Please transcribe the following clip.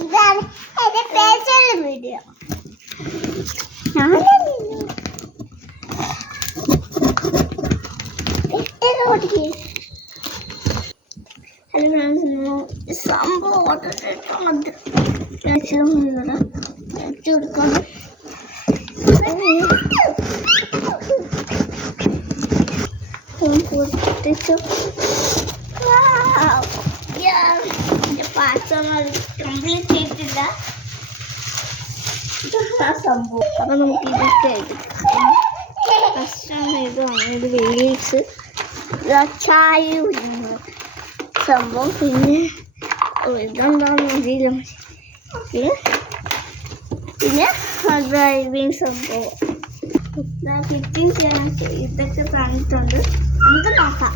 ഇതാണ് എന്റെ personal video. Hello friends, സംഭവം കൊടുക്കാണ്ട് പൊട്ടിച്ചു. പാർസൽ കംപ്ലീറ്റ് ചെയ്തിട്ടില്ല. സംഭവം അപ്പം നമുക്ക് ഇതൊക്കെ എടുക്കാം. ഫസ്റ്റാണ് ഇത് വേവിച്ച് ചായ കുടിക്കുന്നത് സംഭവം. പിന്നെ ഇതെന്താണെന്ന് അറിയില്ല. പിന്നെ ഡ്രൈവിങ് സംഭവം ഫിറ്റിംഗ് ചെയ്യാൻ ഇതൊക്കെ തന്നിട്ടുണ്ട്. നമുക്ക് നോക്കാം.